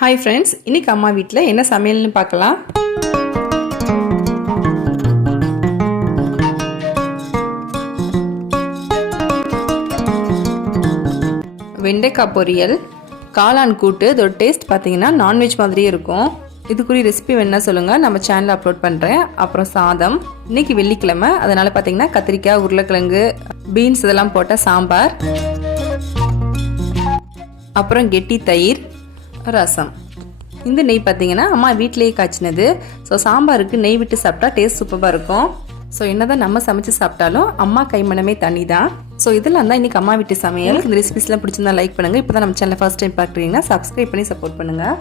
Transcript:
Hi friends, இன்னைக்கு அம்மா வீட்டில் என்ன சமையல்னு பார்க்கலாம். வெண்டைக்காய் பொரியல், காளான் கூட்டு. இதோட டேஸ்ட் பார்த்தீங்கன்னா நான்வெஜ் மாதிரியே இருக்கும். இதுக்குரிய ரெசிபி வேணா சொல்லுங்கள், நம்ம சேனலில் அப்லோட் பண்ணுறேன். அப்புறம் சாதம், இன்னைக்கு வெள்ளிக்கிழமை, அதனால் பார்த்தீங்கன்னா கத்திரிக்காய், உருளைக்கிழங்கு, பீன்ஸ் இதெல்லாம் போட்ட சாம்பார், அப்புறம் கெட்டி தயிர், ரசம். இந்த நெய் பார்த்தீங்கன்னா அம்மா வீட்டிலேயே காய்ச்சினது. ஸோ சாம்பாருக்கு நெய் விட்டு சாப்பிட்டா டேஸ்ட் சூப்பராக இருக்கும். ஸோ என்னதான் நம்ம சமைச்சு சாப்பிட்டாலும் அம்மா கைமணமே தனி தான். ஸோ இதெல்லாம் தான் இன்னைக்கு அம்மா வீட்டு சமையல். இந்த ரெசிபிஸ்லாம் பிடிச்சிருந்தா லைக் பண்ணுங்கள். இப்போ தான் நம்ம சேனலை ஃபர்ஸ்ட் டைம் பார்க்குறீங்கன்னா சப்ஸ்கிரைப் பண்ணி சப்போர்ட் பண்ணுங்கள்.